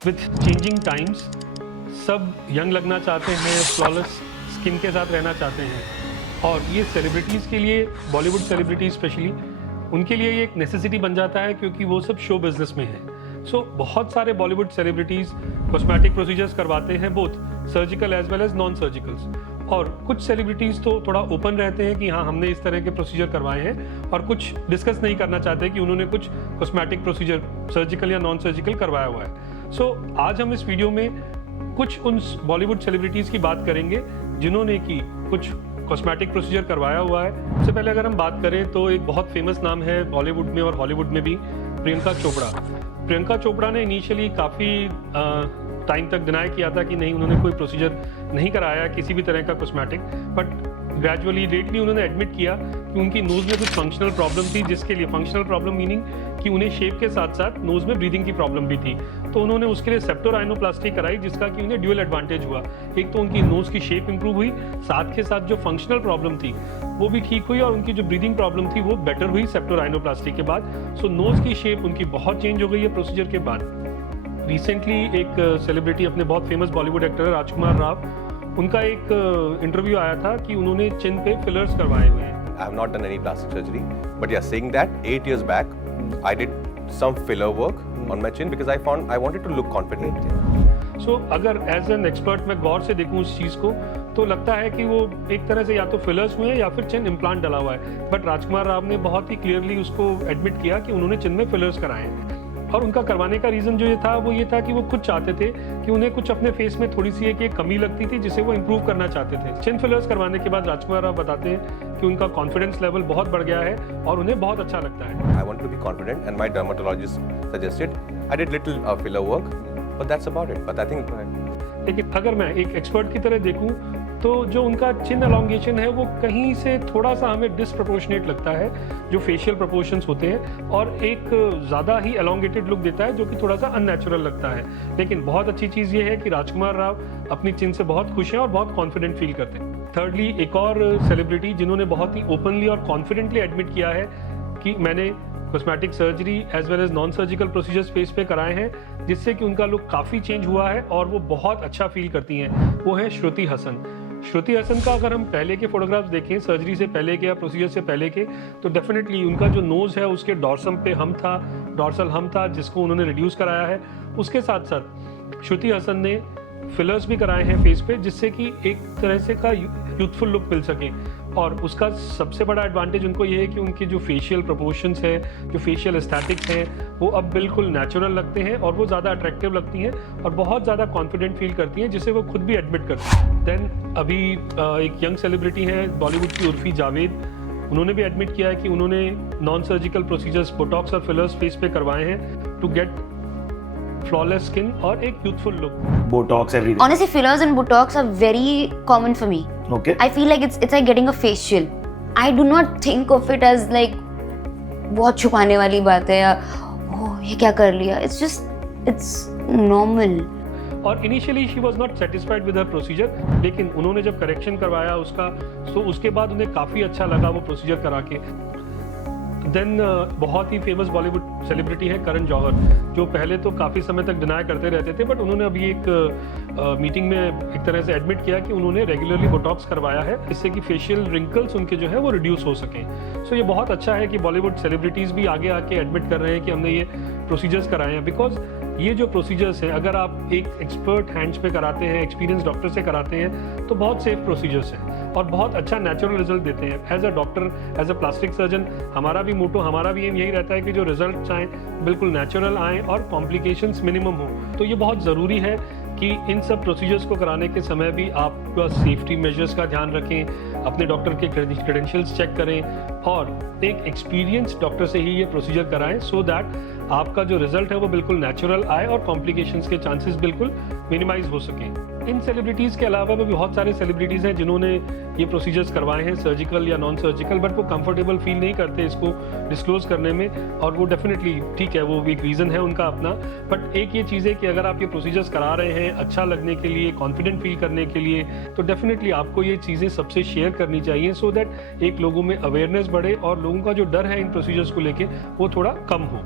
With changing times सब young लगना चाहते हैं, फ्लॉलेस स्किन के साथ रहना चाहते हैं और ये सेलिब्रिटीज़ के लिए, बॉलीवुड सेलिब्रिटीज़ स्पेशली, उनके लिए ये एक नेसेसिटी बन जाता है क्योंकि वो सब शो बिजनेस में हैं। सो बहुत सारे बॉलीवुड सेलिब्रिटीज़ कॉस्मेटिक प्रोसीजर्स करवाते हैं, both surgical as well as non surgicals. और कुछ सेलिब्रिटीज़ तो थोड़ा ओपन रहते हैं कि हाँ हमने इस तरह के प्रोसीजर करवाए हैं, और कुछ डिस्कस नहीं करना चाहते कि उन्होंने कुछ कॉस्मेटिक प्रोसीजर सर्जिकल या नॉन सर्जिकल करवाया हुआ है। सो आज हम इस वीडियो में कुछ उन बॉलीवुड सेलिब्रिटीज़ की बात करेंगे जिन्होंने की कुछ कॉस्मेटिक प्रोसीजर करवाया हुआ है। सबसे पहले अगर हम बात करें तो एक बहुत फेमस नाम है बॉलीवुड में और हॉलीवुड में भी, प्रियंका चोपड़ा। प्रियंका चोपड़ा ने इनिशियली काफ़ी टाइम तक डिनाई किया था कि नहीं, उन्होंने कोई प्रोसीजर नहीं कराया किसी भी तरह का कॉस्मेटिक, बट ग्रेजुअली लेटली उन्होंने एडमिट किया कि उनकी नोज़ में कुछ फंक्शनल प्रॉब्लम थी, जिसके लिए फंक्शनल प्रॉब्लम मीनिंग कि उन्हें शेप के साथ साथ नोज़ में ब्रीदिंग की प्रॉब्लम भी थी। तो उन्होंने उसके लिए सेप्टोराइनोप्लास्टी कराई, जिसका कि उन्हें ड्यूअल एडवांटेज हुआ। एक तो उनकी नोज़ की शेप इंप्रूव हुई, साथ के साथ जो फंक्शनल प्रॉब्लम थी वो भी ठीक हुई, और उनकी जो ब्रीदिंग प्रॉब्लम थी वो बेटर हुई सेप्टोराइनोप्लास्टी के बाद। सो नोज़ की शेप उनकी बहुत चेंज हो गई है प्रोसीजर के बाद। रिसेंटली एक सेलिब्रिटी, अपने बहुत फेमस बॉलीवुड एक्टर है राजकुमार राव, उनका एक इंटरव्यू आया था कि उन्होंने चिन पे फिलर्स करवाए हुए हैं। I have not done any plastic surgery, but yeah, saying that 8 years back, I did some filler work on my chin because I wanted to look confident. So अगर एज एन एक्सपर्ट मैं गौर से देखूं उस चीज़ को, तो लगता है कि वो एक तरह से या तो फिलर्स हुए हैं या फिर चिन इम्प्लांट डला हुआ है। बट राजकुमार राव ने बहुत ही क्लियरली उसको एडमिट किया कि उन्होंने चिन में फिलर्स कराए हैं, और उनका करवाने का रीज़न जो ये था कि वो खुद चाहते थे कि उन्हें कुछ अपने फेस में थोड़ी सी एक कमी लगती थी जिसे वो इम्प्रूव करना चाहते थे। चिन फिलर्स करवाने के बाद राजकुमार राव बताते हैं कि उनका कॉन्फिडेंस लेवल बहुत बढ़ गया है और उन्हें बहुत अच्छा लगता है। I wanted to be confident and my dermatologist suggested I did little filler work, but that's about it. But I think लेकिन अगर मैं एक एक्सपर्ट की तरह देखूं तो जो उनका चिन एलोंगेशन है वो कहीं से थोड़ा सा हमें डिसप्रोपोर्शनेट लगता है, जो फेशियल प्रोपोर्शंस होते हैं, और एक ज़्यादा ही एलोंगेटेड लुक देता है जो कि थोड़ा सा अननेचुरल लगता है। लेकिन बहुत अच्छी चीज़ ये है कि राजकुमार राव अपनी चिन से बहुत खुश हैं और बहुत कॉन्फिडेंट फील करते हैं। थर्डली, एक और सेलिब्रिटी जिन्होंने बहुत ही ओपनली और कॉन्फिडेंटली एडमिट किया है कि मैंने cosmetic surgery as well as non surgical procedures face पे कराए हैं, जिससे कि उनका लुक काफ़ी चेंज हुआ है और वो बहुत अच्छा फील करती हैं, वो है श्रुति हसन। श्रुति हसन का अगर हम पहले के फोटोग्राफ्स देखें, सर्जरी से पहले के या प्रोसीजर से पहले के, तो डेफिनेटली उनका जो नोज़ है उसके डॉर्सम पे डॉर्सल हम था जिसको उन्होंने रिड्यूस कराया है। उसके साथ साथ श्रुति हसन ने फिलर्स भी कराए हैं फेस पे, जिससे कि एक तरह से का यूथफुल लुक मिल सके। और उसका सबसे बड़ा एडवांटेज उनको ये है कि उनके जो फेशियल प्रोपोर्शंस है, जो फेशियल एस्थेटिक्स हैं, वो अब बिल्कुल नेचुरल लगते हैं और वो ज़्यादा अट्रैक्टिव लगती हैं और बहुत ज़्यादा कॉन्फिडेंट फील करती हैं, जिसे वो खुद भी एडमिट करती हैं। देन अभी एक यंग सेलिब्रिटी है बॉलीवुड की, उर्फी जावेद। उन्होंने भी एडमिट किया है कि उन्होंने नॉन सर्जिकल प्रोसीजर्स, बोटॉक्स और फिलर्स फेस पे करवाए हैं टू गेट flawless skin और एक youthful look. Botox, everything. Honestly, fillers and Botox are very common for me. Okay. I feel like it's like getting a facial. I do not think of it as like बहुत छुपाने वाली बात है या ओह ये क्या कर लिया. It's normal. और initially she was not satisfied with her procedure, लेकिन उन्होंने जब करेक्शन करवाया उसका, तो उसके बाद उन्हें काफ़ी अच्छा लगा वो प्रोसीजर करा के। देन बहुत ही फेमस बॉलीवुड सेलिब्रिटी है करण जौहर, जो पहले तो काफ़ी समय तक डिनाई करते रहते थे, बट उन्होंने अभी एक मीटिंग में एक तरह से एडमिट किया कि उन्होंने रेगुलरली बोटॉक्स करवाया है, जिससे कि फेशियल रिंकल्स उनके जो है वो रिड्यूस हो सकें। सो ये बहुत अच्छा है कि बॉलीवुड सेलिब्रिटीज़ भी आगे आके एडमिट कर रहे हैं कि हमने ये प्रोसीजर्स कराए हैं, बिकॉज ये जो प्रोसीजर्स हैं, अगर आप एक एक्सपर्ट हैंड्स पे कराते हैं, एक्सपीरियंस डॉक्टर से कराते हैं, तो बहुत सेफ प्रोसीजर्स हैं और बहुत अच्छा नेचुरल रिजल्ट देते हैं। As a doctor, as a plastic surgeon, हमारा भी मोटो, हमारा भी एम यही रहता है कि जो रिजल्ट आएँ बिल्कुल नेचुरल आएँ और कॉम्प्लिकेशंस मिनिमम हो। तो ये बहुत ज़रूरी है कि इन सब प्रोसीजर्स को कराने के समय भी आप सेफ्टी मेजर्स का ध्यान रखें, अपने डॉक्टर के क्रेडेंशियल्स चेक करें और एक एक्सपीरियंस डॉक्टर से ही ये प्रोसीजर कराएं, सो दैट आपका जो रिजल्ट है वो बिल्कुल नेचुरल आए और कॉम्प्लिकेशंस के चांसेस बिल्कुल मिनिमाइज हो सकें। इन सेलिब्रिटीज़ के अलावा भी बहुत सारे सेलिब्रिटीज़ हैं जिन्होंने ये प्रोसीजर्स करवाए हैं, सर्जिकल या नॉन सर्जिकल, बट वो कंफर्टेबल फील नहीं करते इसको डिस्क्लोज करने में, और वो डेफिनेटली ठीक है, वो एक रीज़न है उनका अपना। बट एक ये चीज़ है कि अगर आप ये प्रोसीजर्स करा रहे हैं अच्छा लगने के लिए, कॉन्फिडेंट फील करने के लिए, तो डेफिनेटली आपको ये चीज़ें सबसे शेयर करनी चाहिए, सो दैट एक लोगों में अवेयरनेस बढ़े और लोगों का जो डर है इन प्रोसीजर्स को लेके वो थोड़ा कम हो।